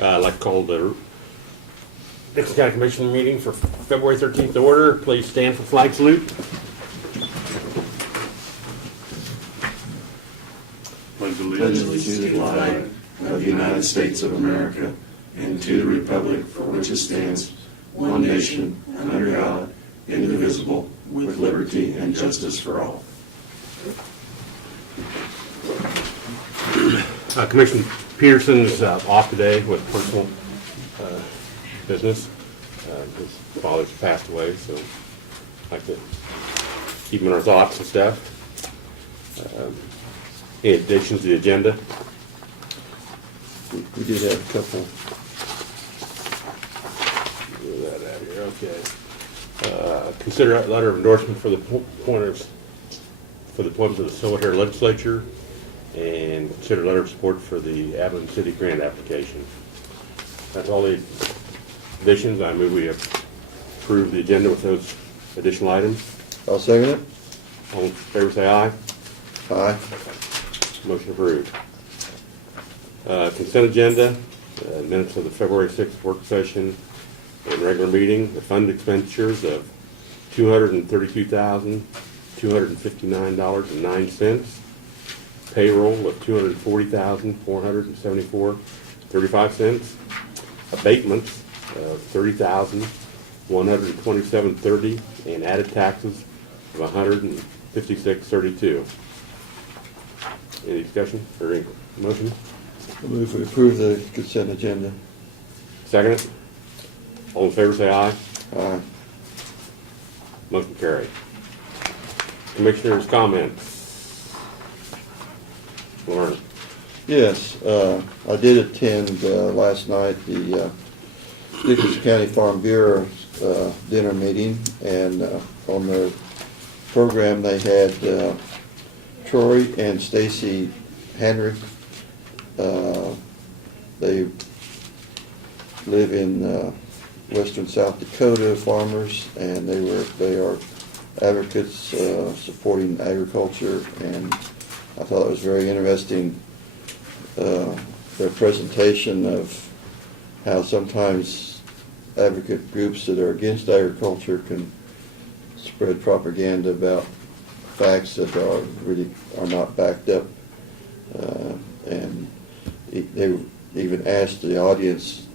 I'd like to call the Dixon County Commission meeting for February 13th to order. Please stand for flag salute. Pledge allegiance to the flag of the United States of America and to the republic for which it stands, one nation, under God, indivisible, with liberty and justice for all. Commissioner Peterson's off today with personal business. His father's passed away, so I'd like to keep him in our thoughts and stuff. Any additions to the agenda? We did have a couple. Do that out here, okay. Consider a letter of endorsement for the appointments of the Silverhair Legislature, and consider a letter of support for the Abilene City grant application. That's all the additions. I move we approve the agenda with those additional items. I'll second it. All in favor say aye. Aye. Motion approved. Consent agenda, minutes of the February 6th work session and regular meeting, the fund expenditures of $232,259.09, payroll of $240,474.35, abatements of $30,127.30, and added taxes of $156.32. Any discussion or any motion? I move we approve the consent agenda. Second it? All in favor say aye. Aye. Motion carried. Commissioners' comments. Lauren. Yes, I did attend last night the Dickinson County Farm Bureau dinner meeting, and on their program they had Troy and Stacy Henry. They live in western South Dakota, farmers, and they are advocates supporting agriculture, and I thought it was very interesting their presentation of how sometimes advocate groups that are against agriculture can spread propaganda about facts that are not backed up, and they even asked the audience,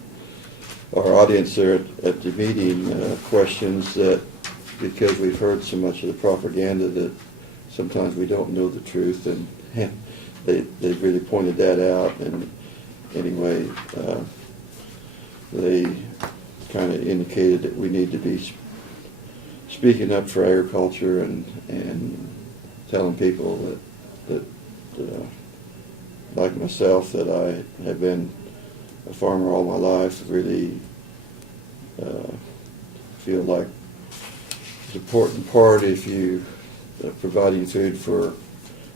our audience there at the meeting, questions that, because we've heard so much of the propaganda, that sometimes we don't know the truth, and they really pointed that out. And anyway, they kind of indicated that we need to be speaking up for agriculture and telling people that like myself, that I have been a farmer all my life, really feel like it's an important part if you providing food for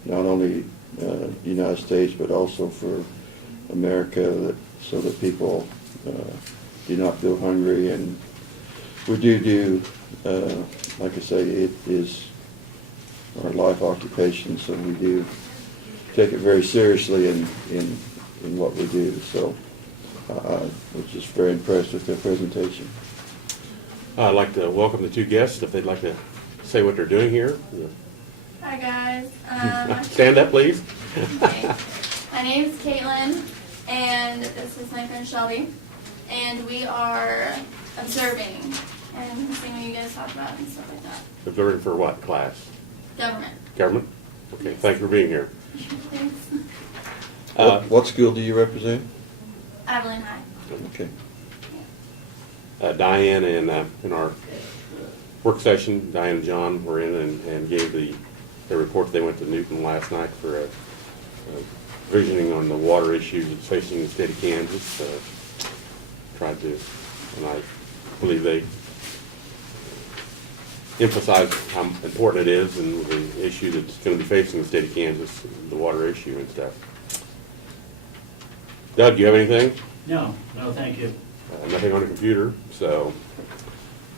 not only the United States but also for America, so that people do not feel hungry. And we do like I say, it is our life occupation, so we do take it very seriously in what we do. So I was just very impressed with their presentation. I'd like to welcome the two guests if they'd like to say what they're doing here. Hi guys. Stand up, please. Okay. My name's Caitlin, and this is my friend Shelby, and we are observing and seeing what you guys talk about and stuff like that. Observing for what class? Government. Government? Okay, thanks for being here. Thanks. What school do you represent? Abilene High. Okay. Diane and in our work session, Diane and John were in and gave the report. They went to Newton last night for a visioning on the water issues that's facing the state of Kansas. Tried to, and I believe they emphasized how important it is and the issue that's going to be facing the state of Kansas, the water issue and stuff. Doug, do you have anything? No, thank you. Nothing on the computer, so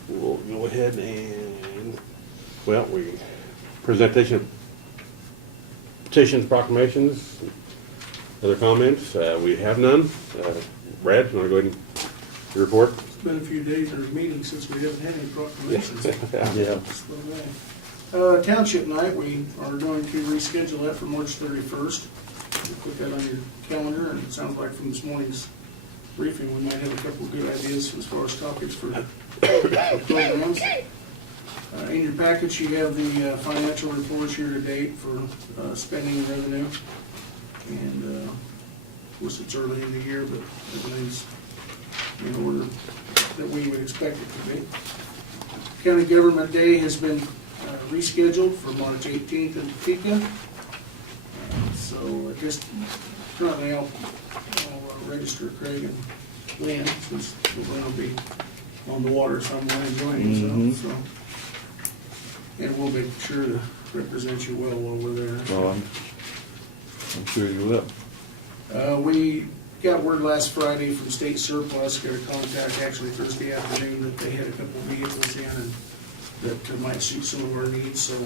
we'll go ahead and, well, presentation of petitions, proclamations. Other comments? We have none. Brad, you want to go ahead and report? It's been a few days or meetings since we haven't had any proclamations. Yeah. Slow down. Township night, we are going to reschedule that for March 31st. We'll put that on your calendar, and it sounds like from this morning's briefing, we might have a couple of good ideas as far as topics for programs. In your package, you have the financial reports year to date for spending and revenue. And of course, it's early in the year, but everything's in order that we would expect it to be. County Government Day has been rescheduled for March 18th in Topeka. So just currently I'll register Craig and Lynn, since we're going to be on the water somewhere enjoying themselves. So. And we'll be sure to represent you well while we're there. Well, I'm sure you will. We got word last Friday from State Surplus, got a contact actually Thursday afternoon, that they had a couple of vehicles in and that might suit some of our needs. So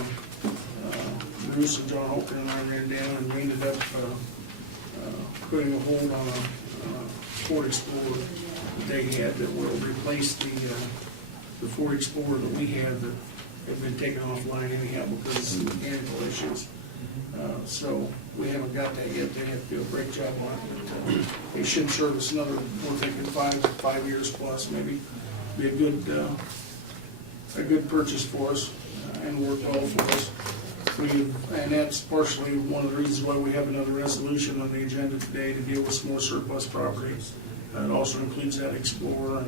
Bruce and John Holker and I ran down, and we ended up putting a hold on a Ford Explorer that they had that will replace the Ford Explorer that we had that had been taken offline anyhow because of mechanical issues. So we haven't got that yet. They have to do a great job on it. But it should serve us another, we're thinking 5 years plus, maybe be a good purchase for us and work well for us. And that's partially one of the reasons why we have another resolution on the agenda today to deal with some more surplus property. It also includes that Explorer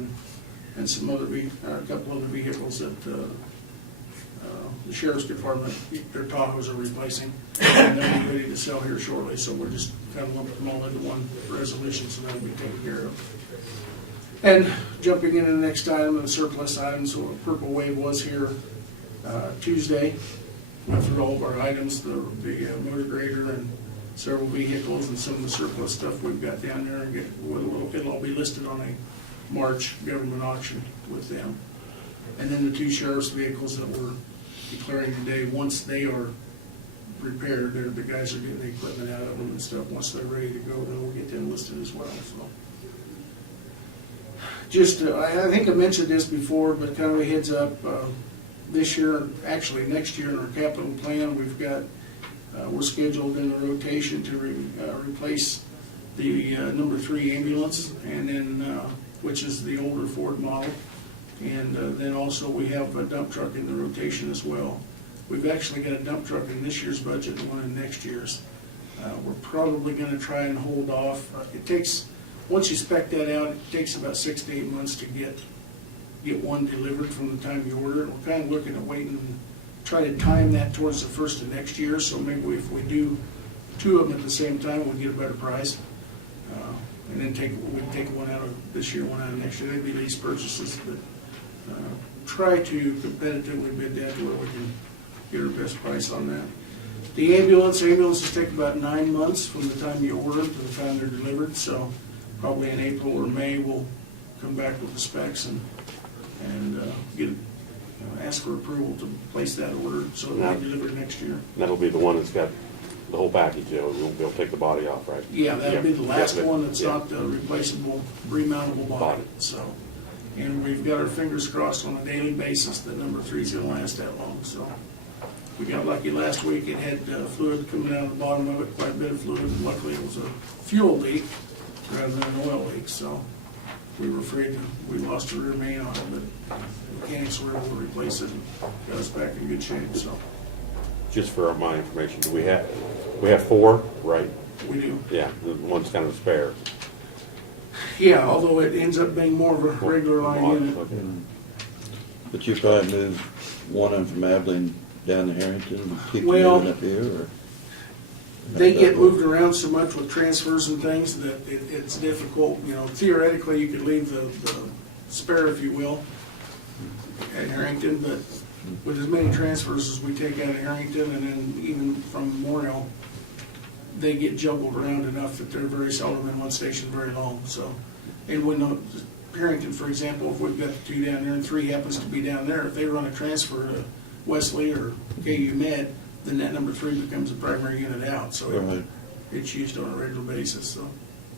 and some other, a couple other vehicles that the Sheriff's Department, their Tahoes are replacing, and they'll be ready to sell here shortly, so we're just kind of lumping them all into one resolution, so that'll be taken care of. And jumping into the next item, the surplus items, so Purple Wave was here Tuesday, went through all of our items, the motor grader and several vehicles and some of the surplus stuff we've got down there, and it'll all be listed on a March government auction with them. And then the two sheriff's vehicles that we're declaring today, once they are repaired, the guys are getting the equipment out of them and stuff. Once they're ready to go, then we'll get them listed as well. So, just I think I mentioned this before, but kind of a heads up. This year, actually next year in our capital plan, we've got we're scheduled in the rotation to replace the number 3 ambulance, and then which is the older Ford model. And then also we have a dump truck in the rotation as well. We've actually got a dump truck in this year's budget and one in next year's. We're probably going to try and hold off. It takes, once you spec that out, it takes about 6 to 8 months to get one delivered from the time you order it. We're kind of looking at waiting and try to time that towards the first of next year. So maybe if we do 2 of them at the same time, we'll get a better price. And then we take one out of this year, one out of next year. They'd be lease purchases, but try to competitively bid that to where we can get our best price on that. The ambulances take about 9 months from the time you order them to the time they're delivered. So probably in April or May we'll come back with the specs and get ask for approval to place that order so it will be delivered next year. That'll be the one that's got the whole package, you know, we won't be able to take the body off, right? Yeah, that'll be the last one that's yeah. not the replaceable, remountable body. So, and we've got our fingers crossed on a daily basis that number 3 is going to last that long. So we got lucky last week. It had fluid coming out of the bottom of it, quite a bit of fluid. And luckily it was a fuel leak rather than an oil leak. So we were afraid we lost a rear main on it, but the mechanics were able to replace it and got us back in good shape. So Just for my information, we have 4, right? we do. Yeah, the one's kind of a spare. Yeah, although it ends up being more of a regular line unit. Okay. But you probably move one of them from Abilene down to Harrington and keep the Well, other one up here, or? They get moved around so much with transfers and things that it's difficult. You know, theoretically, you could leave the spare, if you will, at Harrington, but with as many transfers as we take out of Harrington and then even from Memorial, they get juggled around enough that they're very seldom in one station very long. So, and when Harrington, for example, if we've got the 2 down there and 3 happens to be down there, if they run a transfer to Wesley or KU Med, then that number 3 becomes a primary unit out. So Right. it's used on a regular basis, so.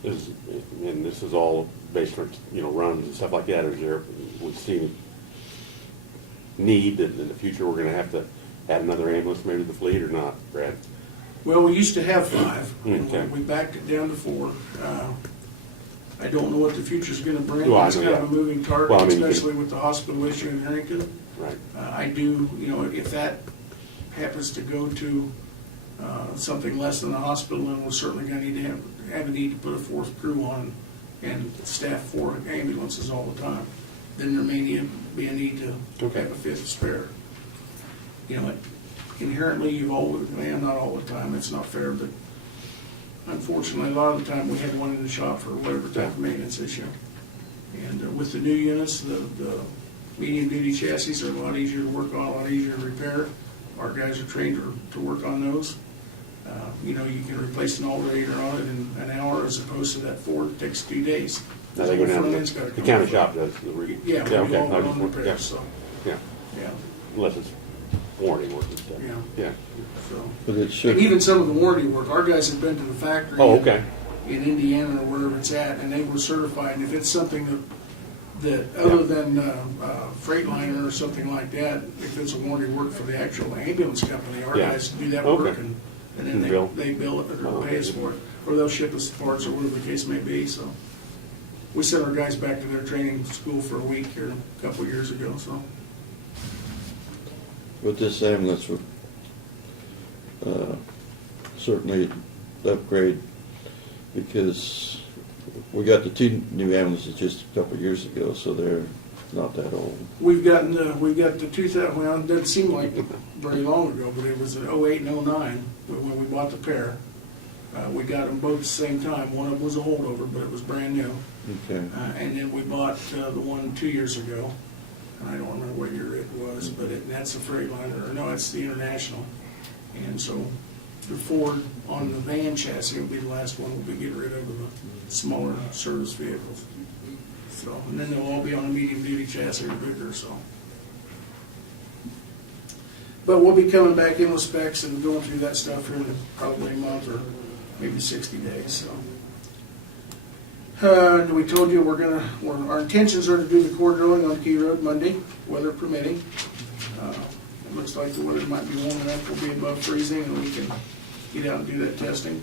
And this is all based on, runs and stuff like that. Is there, we see need that in the future we're gonna have to add another ambulance maybe to the fleet or not, Brad? Well, we used to have 5, and Okay. we backed it down to 4. I don't know what the future's gonna bring. Well, I It's know, kind of a yeah. moving target, Well, I mean, you especially with the hospital issue in Harrington. Right. I do, if that happens to go to something less than a hospital, then we're certainly gonna need to have a need to put a 4th crew on and staff 4 ambulances all the time. Then there may be a need to Okay. have a 5th spare. Inherently, you've always, not all the time, it's not fair, but unfortunately, a lot of the time, we have one in the shop for whatever type of maintenance issue. And with the new units, the medium-duty chassis are a lot easier to work on, a lot easier to repair. Our guys are trained to work on those. You can replace an alternator on it in an hour as opposed to that Ford that takes 2 days. Now they go down Front to end's gotta the come county off. shop does the Yeah, we do okay. all I our just own want- repairs, so, Yeah, yeah, unless it's warranty work and stuff. Yeah. Yeah. so. But it And should, even some of the warranty work, our guys have been to the factory. Oh, okay. In Indiana or wherever it's at, and they were certified, and if it's something that other than Freightliner or something like that, if it's a warranty work for the actual ambulance company, our Yeah. guys do that Okay. work, and then And bill. they bill it Oh, or pay us for it, or they'll ship us parts or whatever the case may be, so. We sent our guys back to their training school for a week here a couple of years ago, so. with this ambulance would certainly upgrade, because we got the 2 new ambulances just a couple of years ago, so they're not that old. We've got the 2000, well, it doesn't seem like very long ago, but it was in '08 and '09 when we bought the pair. We got them both at the same time. One of them was a holdover, but it was brand new. Okay. And then we bought the one 2 years ago. I don't remember what year it was, but that's the Freightliner, or no, it's the International. And so the Ford on the van chassis will be the last one we'll be getting rid of the smaller service vehicles. So, and then they'll all be on a medium-duty chassis or bigger, so. But we'll be coming back in with specs and going through that stuff here in probably a month or maybe 60 days, so. And we told you our intentions are to do the core drilling on Key Road Monday, weather permitting. It looks like the weather might be warm enough, we'll be above freezing, and we can get out and do that testing.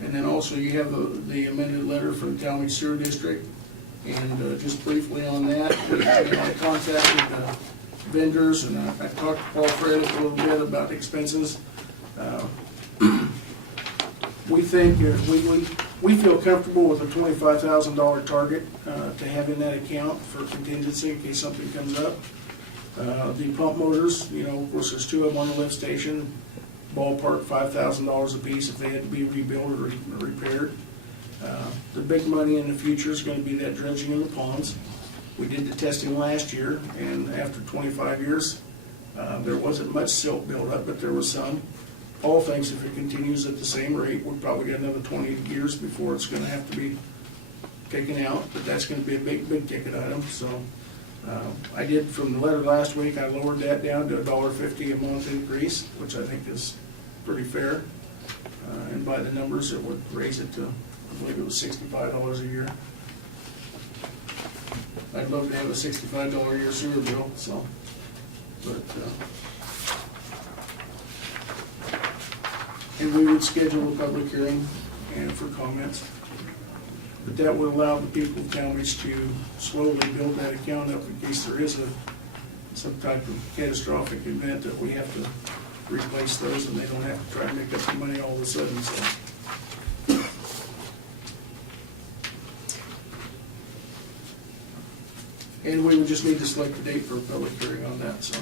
And then also you have the amended letter from the Talmadge Sewer District. And just briefly on that, I contacted the vendors, and I talked to Paul Frederick a little bit about expenses. We think, we feel comfortable with a $25,000 target to have in that account for contingency in case something comes up. The pump motors, of course, there's 2 of them on the lift station, ballpark $5,000 a piece if they had to be rebuilt or repaired. The big money in the future is going to be that dredging in the ponds. We did the testing last year, and after 25 years, there wasn't much silt buildup, but there was some. Paul thinks if it continues at the same rate, we'll probably get another 20 years before it's going to have to be taken out, but that's going to be a big ticket item. So I did, from the letter last week, I lowered that down to $1.50 a month increase, which I think is pretty fair. And by the numbers, it would raise it to, I believe it was $65 a year. I'd love to have a $65 a year sewer bill, so, but, and we would schedule a public hearing and for comments. But that would allow the people of Talmadge to slowly build that account up in case there is some type of catastrophic event that we have to replace those, and they don't have to try to make up the money all of a sudden, so. And we would just need to select a date for a public hearing on that, so.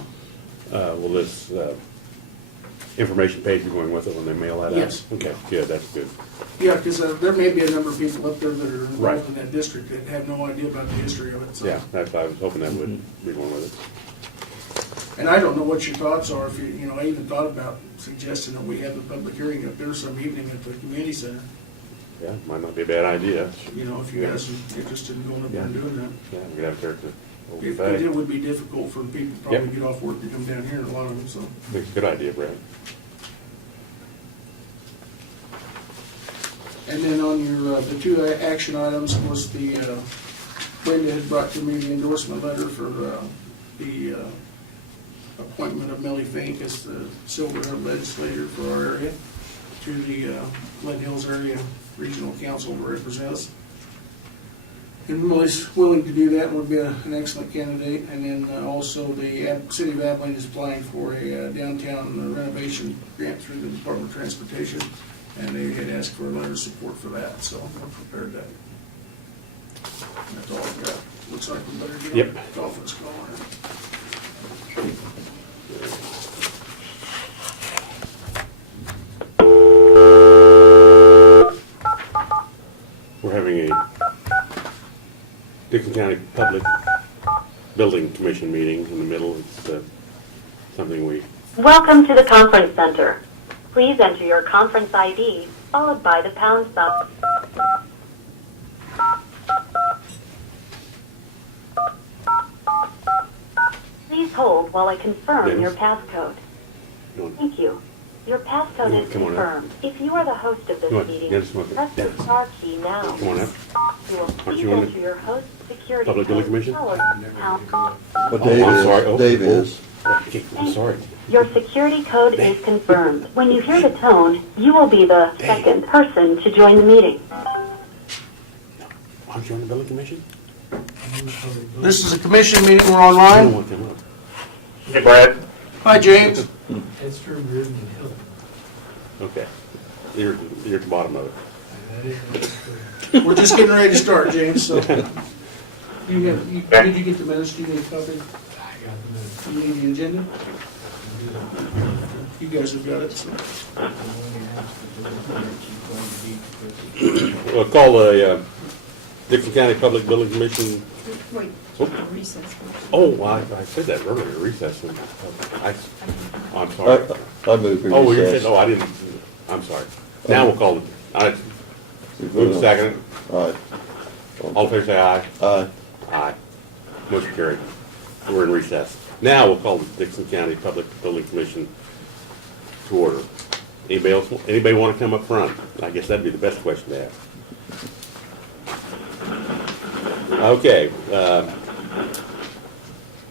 Will this information page be going with it when they mail that out? Yes. Okay, good, that's good. Yeah, because there may be a number of people up there that are Right. involved in that district that have no idea about the history of it, so. Yeah, I was hoping that would be one with it. And I don't know what your thoughts are, if I even thought about suggesting that we have a public hearing up there some evening at the community center. Yeah, might not be a bad idea. If you guys are interested in going up there and doing that. Yeah, we could have it there at the Old It Buffet. would be difficult for people to probably Yep. get off work to come down here, a lot of them, so. Think it's a good idea, Brad. And then on your, the two action items was the, Brenda had brought to me the endorsement letter for the appointment of Millie Fink as the Silver Hill legislator for our area to the Glen Hills Area Regional Council to represent us. And Millie's willing to do that and would be an excellent candidate. And then also the City of Abilene is applying for a downtown renovation grant through the Department of Transportation. And they had asked for a letter of support for that, so I'm prepared that. That's all I've got. Looks like we better get Yep. a conference call. We're having a Dixon County Public Building Commission meeting in the middle. It's something we... Welcome to the conference center. Please enter your conference ID, followed by the pound sign. Please hold while I confirm Dennis? your passcode. No, Thank you. Your passcode No, is come on up. confirmed. If you are the host of this Come on, meeting, Dennis, come on. press the Dennis. star key now. Come on up. You will please you on the enter your host security Public Building Commission? followed by pound. But Dave I'm is, sorry. Oh, Dave oh. is. Okay, I'm sorry. Your security code is confirmed. When you hear the tone, you will be the second person to join the meeting. Aren't you on the Building Commission? This is a commission meeting. We're I don't online. want them up. Hey, Brad. Hi, James. It's for Reardon and Hill. Okay. You're at the bottom of it. That is, We're just getting ready to start, James, so. Did you get the minutes? Do you need a copy? I got the minutes. Do you need the agenda? You guys have got it, so. We'll call the Dixon County Public Building Commission. Wait, Oh. recess. Oh, I said that earlier, recess. I'm sorry. I move we Oh, you recess. said, I didn't, I'm sorry. Now we'll call it, We move vote on- second. All right. All in favor say aye. Aye. Aye. Motion carried. We're in recess. Now we'll call the Dixon County Public Building Commission to order. Anybody want to come up front? I guess that'd be the best question to ask. Okay.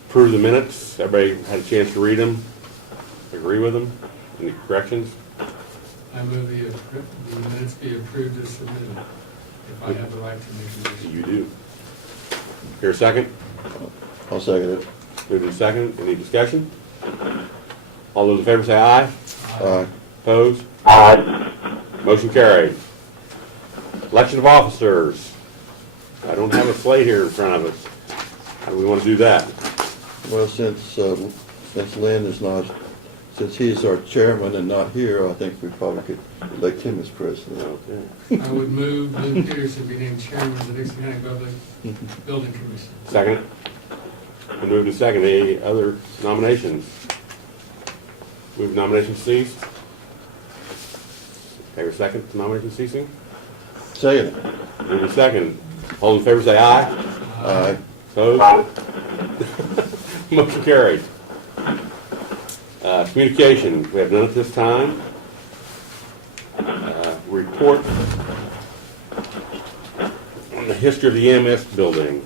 Approve the minutes. Everybody had a chance to read them? Agree with them? Any corrections? I move the minutes be approved as submitted, if I have the right to make a You do. Here a second? I'll second it. Moved in second. Any discussion? All those in favor say aye. Aye. Opposed? Aye. Motion carried. Election of officers. I don't have a slate here in front of us. How do we want to do that? Well, since Lynn is not, since he's our chairman and not here, I think we probably could elect him as president. Okay. I would move Lynn Peterson be named chairman of the Dixon County Public Building Commission. Second. Been moved in second. Any other nominations? Move nominations ceased. Okay, a second nomination ceasing. Second it. Move in second. All in favor say aye. Aye. Opposed? Motion carried. Communication, we have none at this time. Report on the history of the EMS building.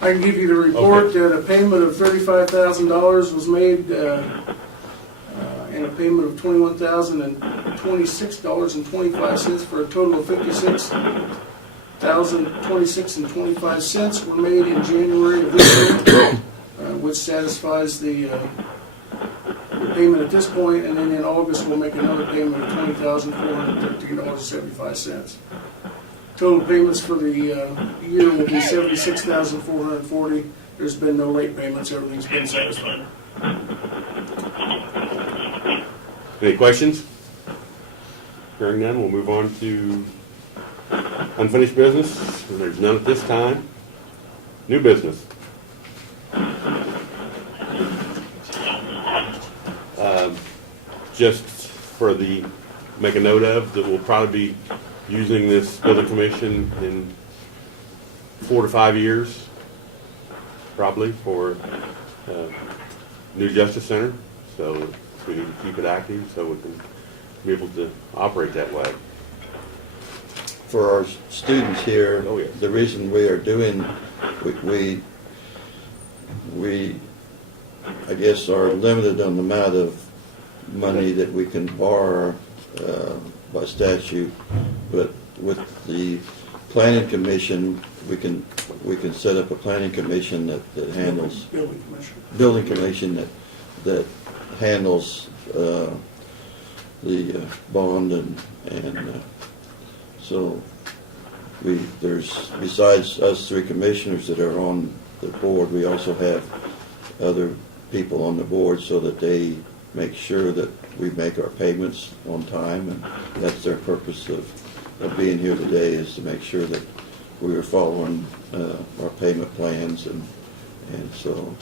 I can give you the report that a payment of $35,000 was made, and a payment of $21,026.25 for a total of $56,026.25 were made in January of this year, which satisfies the payment at this point, and then in August we'll make another payment of $20,413.75. Total payments for the year will be $76,440. There's been no late payments, everything's been satisfied. Any questions? Hearing none, we'll move on to unfinished business. There's none at this time. New business. Just for the, make a note of, that we'll probably be using this building commission in 4 to 5 years, probably, for new Justice Center. So we need to keep it active so we can be able to operate that way. for our students here, Oh, yeah. the reason we are doing, we, I guess, are limited on the amount of money that we can borrow by statute, but with the planning commission, we can set up a planning commission that handles, Building commission. that handles the bond and so there's, besides us three commissioners that are on the board, we also have other people on the board so that they make sure that we make our payments on time, and that's their purpose of being here today, is to make sure that we are following our payment plans, and so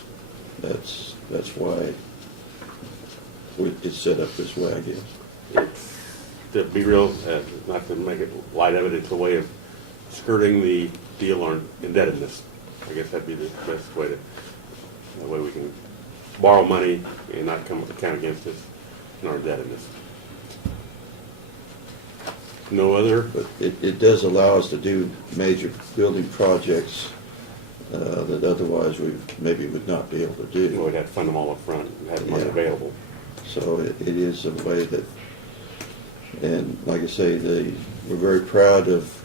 that's why it's set up this way, I guess. To be real, not to make it light of it, it's a way of skirting the deal on indebtedness. I guess that'd be the best way that way we can borrow money and not come count against us in our indebtedness. No other? But it does allow us to do major building projects that otherwise we maybe would not be able to do. We'd have to fund them all up front and have the money Yeah. available. So it is a way that, and like I say, we're very proud of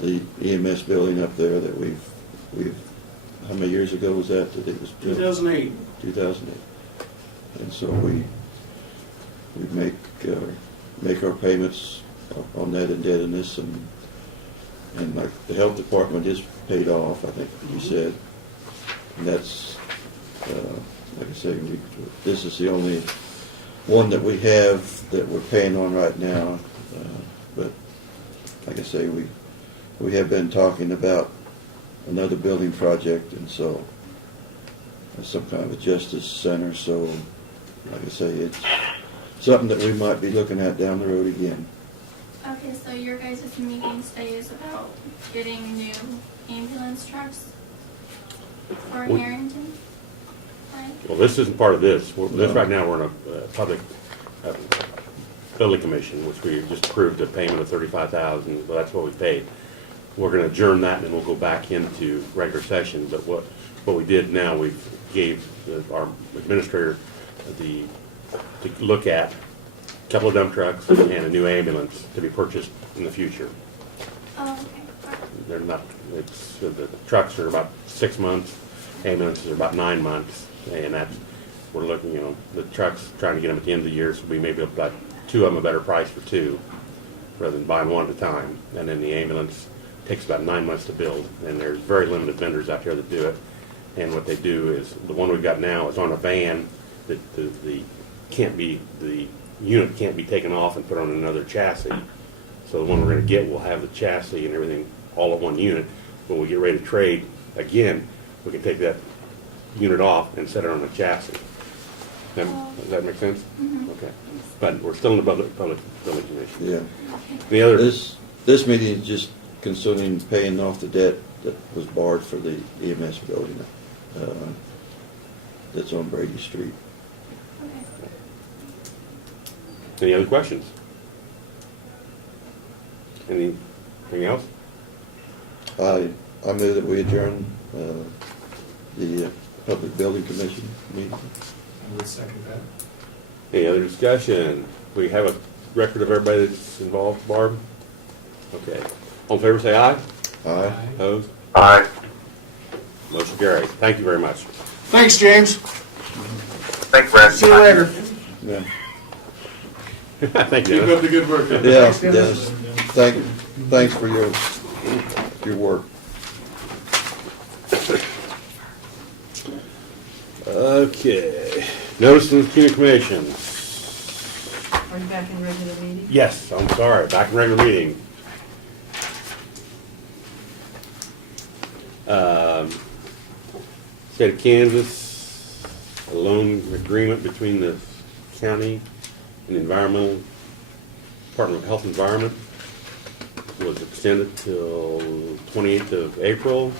the EMS building up there that we've, how many years ago was that it was built? 2008. 2008. And so we make our payments on that indebtedness, and like the health department is paid off, I think you said. And that's, like I say, this is the only one that we have that we're paying on right now. But like I say, we have been talking about another building project, and so some kind of a justice center. So like I say, it's something that we might be looking at down the road again. Okay, so your guys' meeting today is about getting new ambulance trucks for We- Harrington, right? Well, this isn't part of this. No. Right now, we're in a public building commission, which we just approved a payment of $35,000. Well, that's what we paid. We're going to adjourn that, and then we'll go back into regular session. But what we did now, we gave our administrator to look at a couple of dump trucks and a new ambulance to be purchased in the future. Oh, okay. They're not, the trucks are about 6 months, ambulances are about 9 months, and we're looking, the trucks, trying to get them at the end of the year, so we may be able to buy two of them a better price for two, rather than buying one at a time. And then the ambulance takes about 9 months to build, and there's very limited vendors out there that do it. And what they do is, the one we've got now is on a van that the unit can't be taken off and put on another chassis. So the one we're going to get will have the chassis and everything all at one unit. When we get ready to trade, again, we can take that unit off and set it on a chassis. Does that make sense? Mm-hmm. Okay. But we're still in the public building commission. Yeah. The other, This meeting is just concerning paying off the debt that was borrowed for the EMS building that's on Brady Street. Okay. any other questions? Anything else? I move that we adjourn the Public Building Commission meeting. I would second that. Any other discussion? We have a record of everybody that's involved, Barb? Okay. All in favor, say aye. Aye. Opposed? Aye. Motion carries. Thank you very much. Thanks, James. Thanks, Brad. See you later. Yeah. Thank you. Keep up the good work. Yeah, Thanks, Dennis. Dennis. Thanks for your work. Okay. Notice from the communications. Are you back in regular meeting? Yes, I'm sorry. Back in regular meeting. State of Kansas, a loan agreement between the county and the Environmental Department of Health and Environment was extended till 28th of April.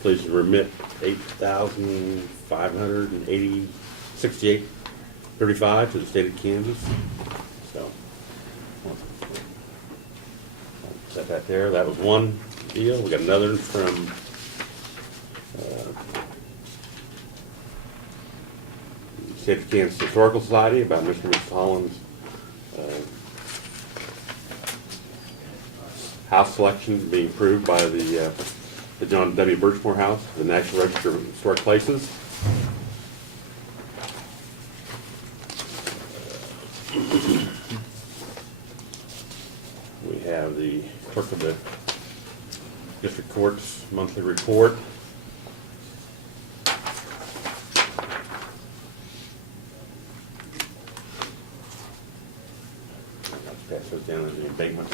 Please remit $8,568.35 to the state of Kansas. So got that there. That was one deal. We got another from State of Kansas Historical Society about Mr. and Mrs. Holland's house selection being approved by the John W. Birchmore House, the National Register of Historic Places. We have the clerk of the district court's monthly report. Let's pass those down in the embankment.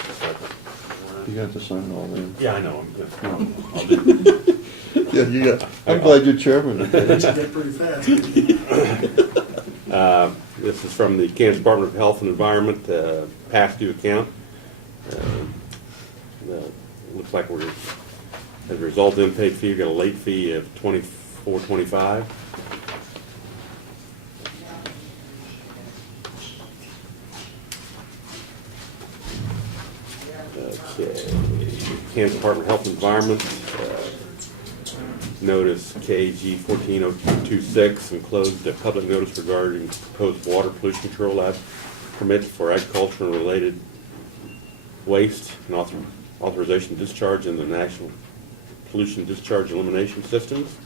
You got to sign all them. Yeah, I know. Yeah, you got, I'm glad you're chairman of Did that. pretty fast. This is from the Kansas Department of Health and Environment past due account. Looks like we're, as a result, unpaid fee, we got a late fee of $24.25. Okay, Kansas Department of Health and Environment, notice KG 14026 enclosed a public notice regarding proposed water pollution control lab permits for agriculture and related waste and authorization to discharge in the National Pollution Discharge Elimination Systems.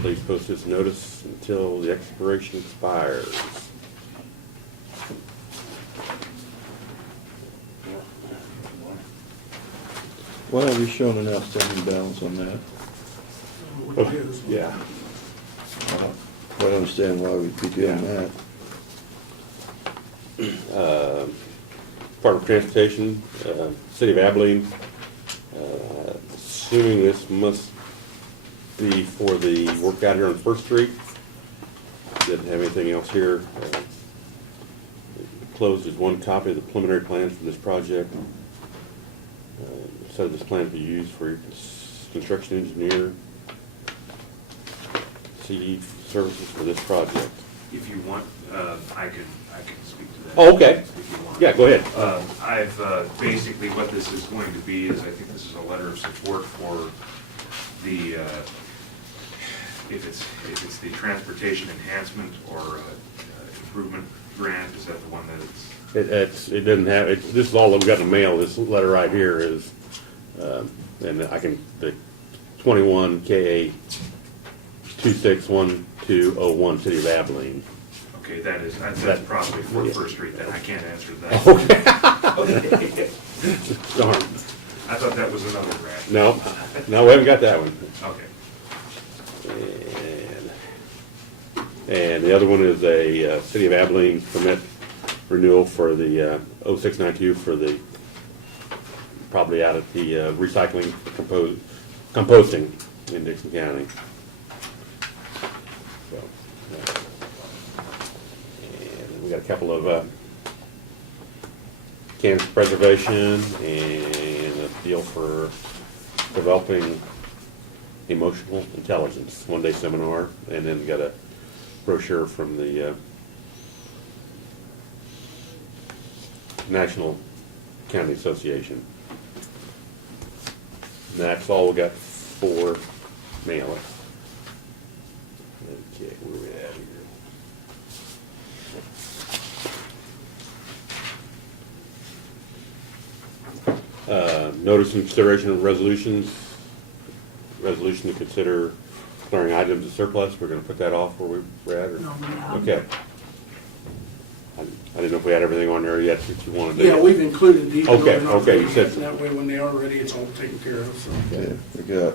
Please post this notice until the expiration expires. Why have you shown an outstanding balance on that? What it is. Yeah. I don't understand why we'd be doing that. Department of Transportation, City of Abilene, assuming this must be for the work out here on First Street. Didn't have anything else here. Closed is one copy of the preliminary plans for this project. So this plan to be used for your construction engineer, CD services for this project. If you want, I can speak to that. Oh, okay. If you want. Yeah, go ahead. I've, basically what this is going to be is, I think this is a letter of support for the, if it's the transportation enhancement or improvement grant, is that the one that it's? It doesn't have, this is all that we got in the mail. This letter right here is, and I can, the 21 KA 261201, City of Abilene. Okay, that's probably for yeah. First Street, then I can't answer that. Okay. Darn. I thought that was another grant. No, we haven't got that one. Okay. And the other one is a City of Abilene permit renewal for the 0692 for the, probably out at the recycling composting in Dixon County. So, and we got a couple of Kansas preservation and a deal for developing emotional intelligence, one-day seminar, and then got a brochure from the National County Association. And that's all we got for mail. Okay, where we at here? Notice and consideration of resolutions. Resolution to consider declaring items as surplus. We're going to put that off where we're at? Or? No. Okay. I didn't know if we had everything on there yet that you wanted to. Yeah, we've included these. Okay, They're not okay, you ready said yet. so. That way, when they are ready, it's all taken care of, so. Yeah, we got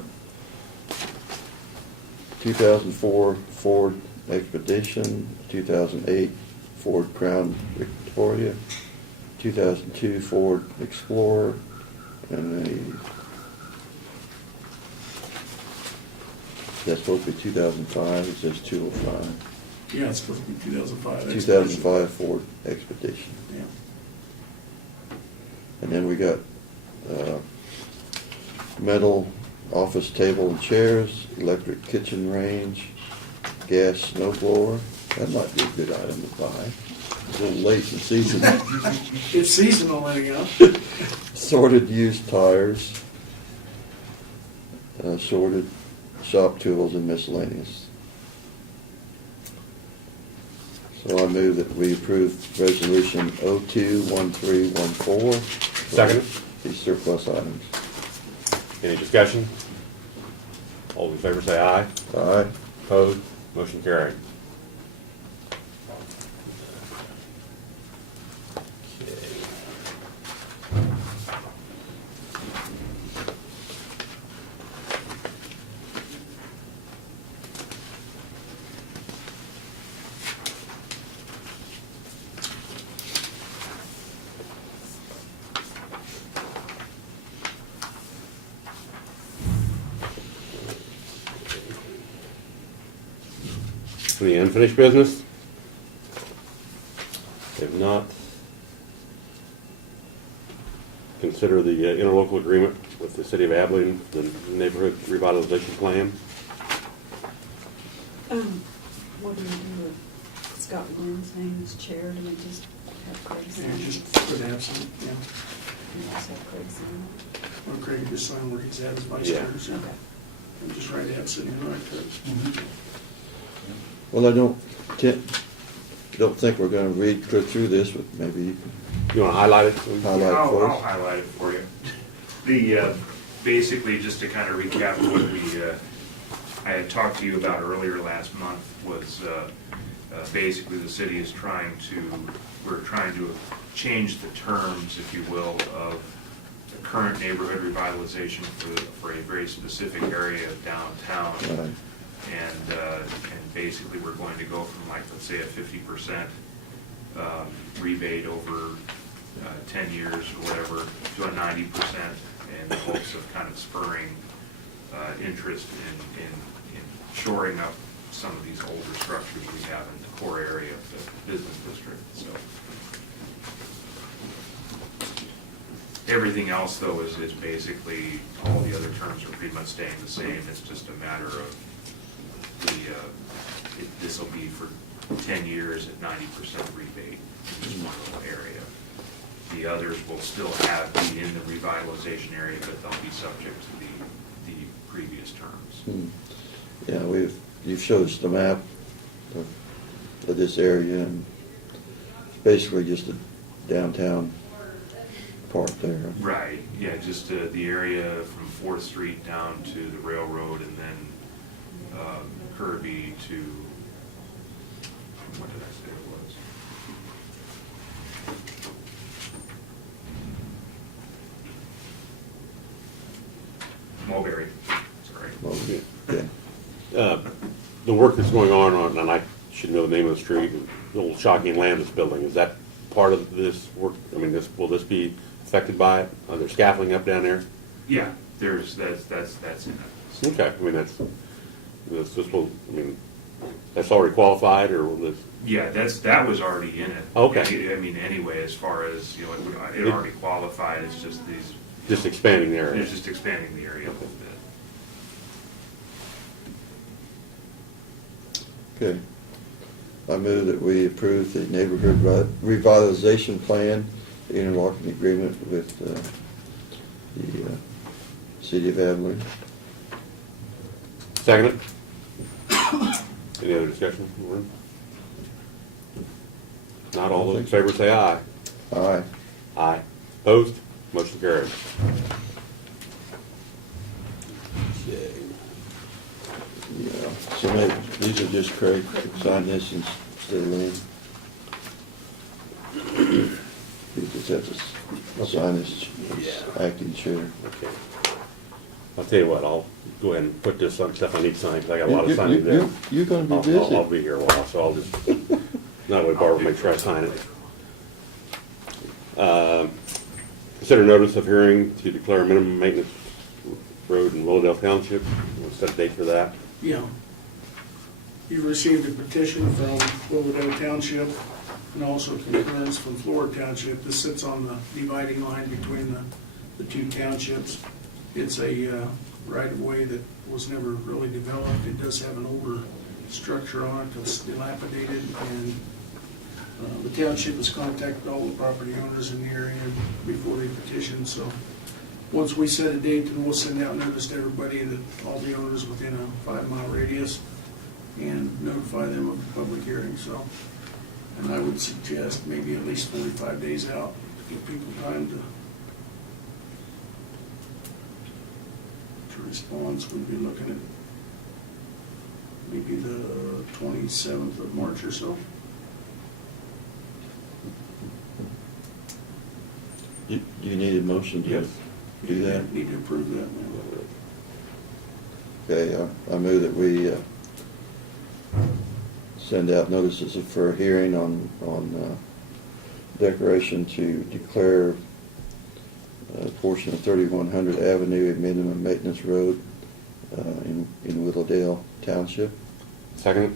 2004 Ford Expedition, 2008 Ford Crown Victoria, 2002 Ford Explorer, and that's supposed to be 2005, it says 205. Yeah, it's supposed to be 2005. 2005 Ford Expedition. Yeah. And then we got metal office table and chairs, electric kitchen range, gas snow blower. That might be a good item to buy. a little late in season. It's seasonal anyhow. Sorted used tires, sorted shop tools and miscellaneous. So I move that we approve resolution 021314. Second. These surplus items. Any discussion? All in favor say aye. Aye. Opposed? Motion carried. For the unfinished business? If not, consider the interlocal agreement with the City of Abilene, the neighborhood revitalization plan. What do we do with Scott Wynn's name as chair? Do we just have Craig sign And it? just put absent, yeah. We just have Craig sign Or Craig can just sign where he's at as vice Yeah. chair. it? Okay. And just write absent and write that. Well, I don't think we're gonna go through this, but maybe you can You want to highlight it? highlight I'll for us. highlight it for you. The, basically, just to kind of recap what I had talked to you about earlier last month was, basically the city is we're trying to change the terms, if you will, of the current neighborhood revitalization for a very specific area of downtown. Right. And basically, we're going to go from, like, let's say a 50% rebate over 10 years or whatever to a 90% in the hopes of kind of spurring interest in shoring up some of these older structures we have in the core area of the business district. So everything else, though, is basically, all the other terms are pretty much staying the same. It's just a matter of this will be for 10 years at 90% rebate in this one little area. The others will still be in the revitalization area, but they'll be subject to the previous terms. Yeah, you've showed us the map of this area, and it's basically just a downtown part there. Right, yeah, just the area from 4th Street down to the railroad, and then Kirby to, what did I say it was? Mulberry, sorry. Well, yeah. The work that's going on, and I should know the name of the street, the old Shocking Landis building, is that part of this work? I mean, will this be affected by it? Are there scaffolding up down there? Yeah, that's in it. Okay, I mean, that's already qualified, or will this? Yeah, that was already in it. Okay. I mean, anyway, as far as, it already qualified, it's just these, Just expanding the area? it's just expanding the area a little bit. Okay. I move that we approve the neighborhood revitalization plan, the interlocking agreement with the City of Abilene. Second it? Any other discussion? Not all those in favor say aye. Aye. Aye. Opposed? Motion carries. Yeah, so maybe, these are just Craig, sign this instead of Lynn. You just have to sign this as acting chair. Okay. I'll tell you what, I'll go ahead and put this on stuff I need to sign, because I got a lot of signing to do. You're gonna be I'll busy. be here a while, so I'll just, that way Barbara will make sure I sign it. Consider notice of hearing to declare a minimum maintenance road in Willowdale Township. We'll set a date for that. Yeah. You received a petition from Willowdale Township and also concurrence from Florida Township. This sits on the dividing line between the two townships. It's a right-of-way that was never really developed. It does have an older structure on it that's dilapidated, and The township has contacted all the property owners in the area before they petition, so once we set a date, then we'll send out notice to everybody, that all the owners within a 5-mile radius, and notify them of the public hearing, so. And I would suggest maybe at least 45 days out, to give people time to respond. So we'd be looking at maybe the 27th of March or so. Do you need a motion to Yes. do that? Need to approve that now. Okay, I move that we send out notices for a hearing on declaration to declare a portion of 3100 Avenue a minimum maintenance road in Willowdale Township. Second.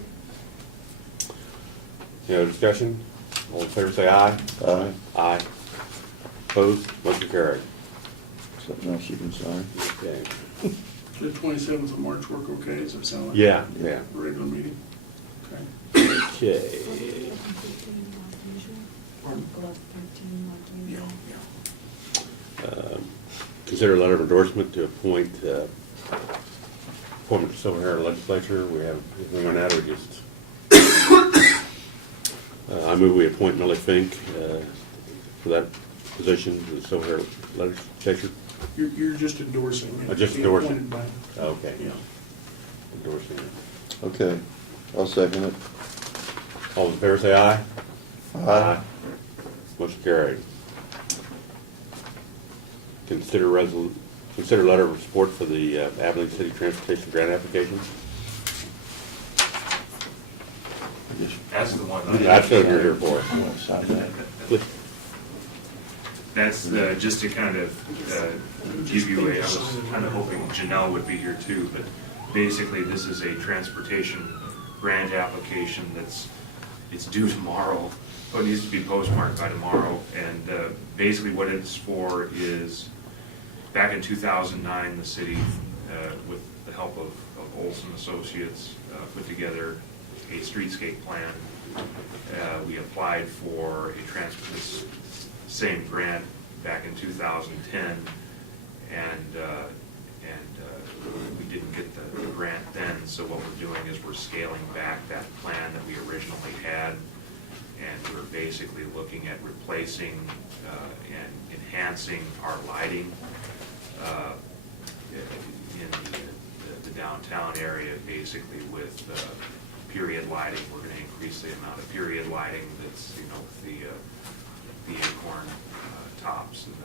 Any other discussion? All in favor say aye. Aye. Aye. Opposed? Motion carried. Something else you can sign? Okay. The 27th of March work okay? Does that sound like Yeah. a regular meeting? Okay. Okay. 11, 15 like usual. Pardon? 11, 13 like Yeah, usual. yeah. Consider a letter of endorsement to appoint appointment to Silver Hair Legislature. We have anything on that, or just? I move we appoint Millie Fink for that position to the Silver Hair Legislature. You're just endorsing it. Just Being endorsing. appointed by- Okay. Yeah. Endorsing it. Okay, I'll second it. All in favor say aye. Aye. Motion carried. Consider letter of support for the Abilene City Transportation Grant application. That's the one. That's what you're here for. Sign that. That's just to kind of give you a, I was kind of hoping Janelle would be here too, but basically this is a transportation grant application it's due tomorrow, but it needs to be postmarked by tomorrow. And basically what it's for is, back in 2009, the city, with the help of Olson Associates, put together a streetscape plan. We applied for this same grant back in 2010, and we didn't get the grant then, so what we're doing is we're scaling back that plan that we originally had, and we're basically looking at replacing and enhancing our lighting in the downtown area, basically with period lighting. We're going to increase the amount of period lighting that's, the acorn tops and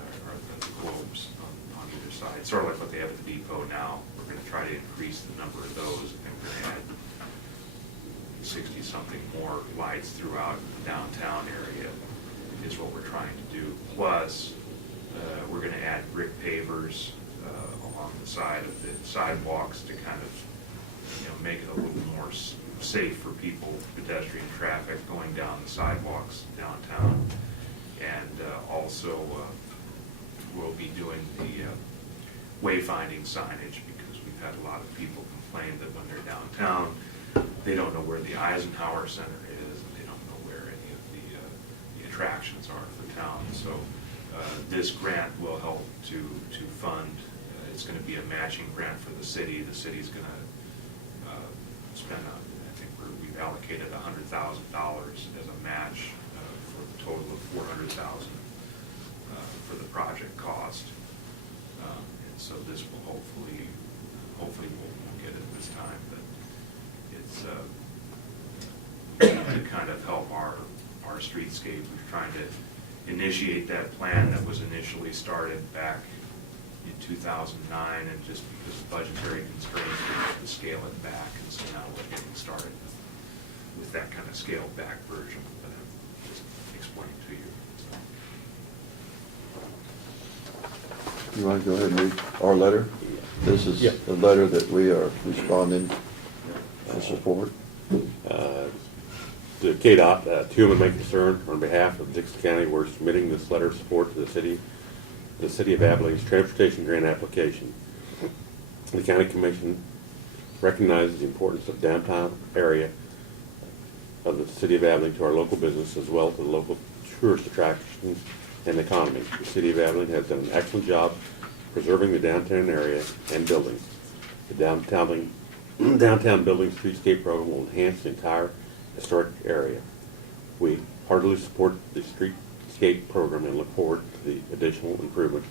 the globes on either side, sort of like what they have at the depot now. We're going to try to increase the number of those. I think we're going to add 60-something more lights throughout the downtown area is what we're trying to do. Plus, we're going to add brick pavers along the side of the sidewalks to kind of, make it a little more safe for people, pedestrian traffic going down the sidewalks downtown. And also, we'll be doing the wayfinding signage, because we've had a lot of people complain that when they're downtown, they don't know where the Eisenhower Center is, and they don't know where any of the attractions are for town. So this grant will help to fund. It's going to be a matching grant for the city. The city's going to spend, I think we've allocated $100,000 as a match for a total of $400,000 for the project cost. And so this will hopefully we'll get it this time, but it's to kind of help our streetscape. We're trying to initiate that plan that was initially started back in 2009, and just because of budgetary constraints, we have to scale it back, and so now we're getting started with that kind of scaled back version that I'm just explaining to you. You want to go ahead and read our letter? This is the letter that we are responding for support. To KDOT, to whom it may concern, on behalf of Dixon County, we're submitting this letter of support to the city of Abilene's transportation grant application. The county commission recognizes the importance of downtown area of the city of Abilene to our local business as well as to the local tourist attractions and economy. The city of Abilene has done an excellent job preserving the downtown area and buildings. The downtown building streetscape program will enhance the entire historic area. We heartily support the streetscape program and look forward to the additional improvements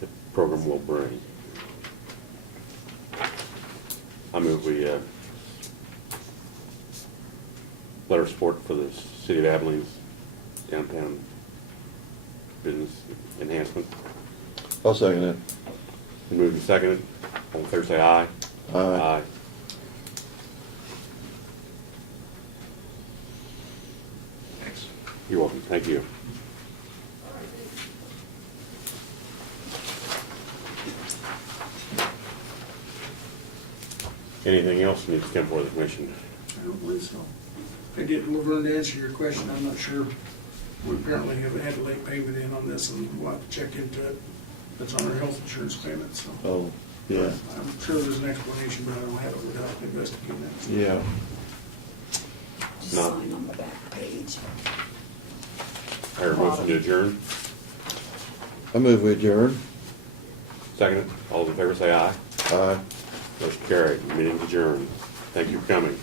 the program will bring. I move we letter of support for the city of Abilene's downtown business enhancement. I'll second it. Moved and seconded. All in favor say aye. Aye. Thanks. You're welcome. Thank you. Anything else needs to come before the commission? I don't believe so. I did, Laverne, to answer your question, I'm not sure. We apparently have had a late payment in on this, and we'll have to check into it. That's on our health insurance payment, so. Oh, yeah, I'm sure there's an explanation, but I don't have it without investigating that. yeah. Just No. sign on the back page. I hear a motion to adjourn. I move we adjourn. Seconded. All in favor say aye. Aye. Motion carried. Meeting adjourned. Thank you for coming.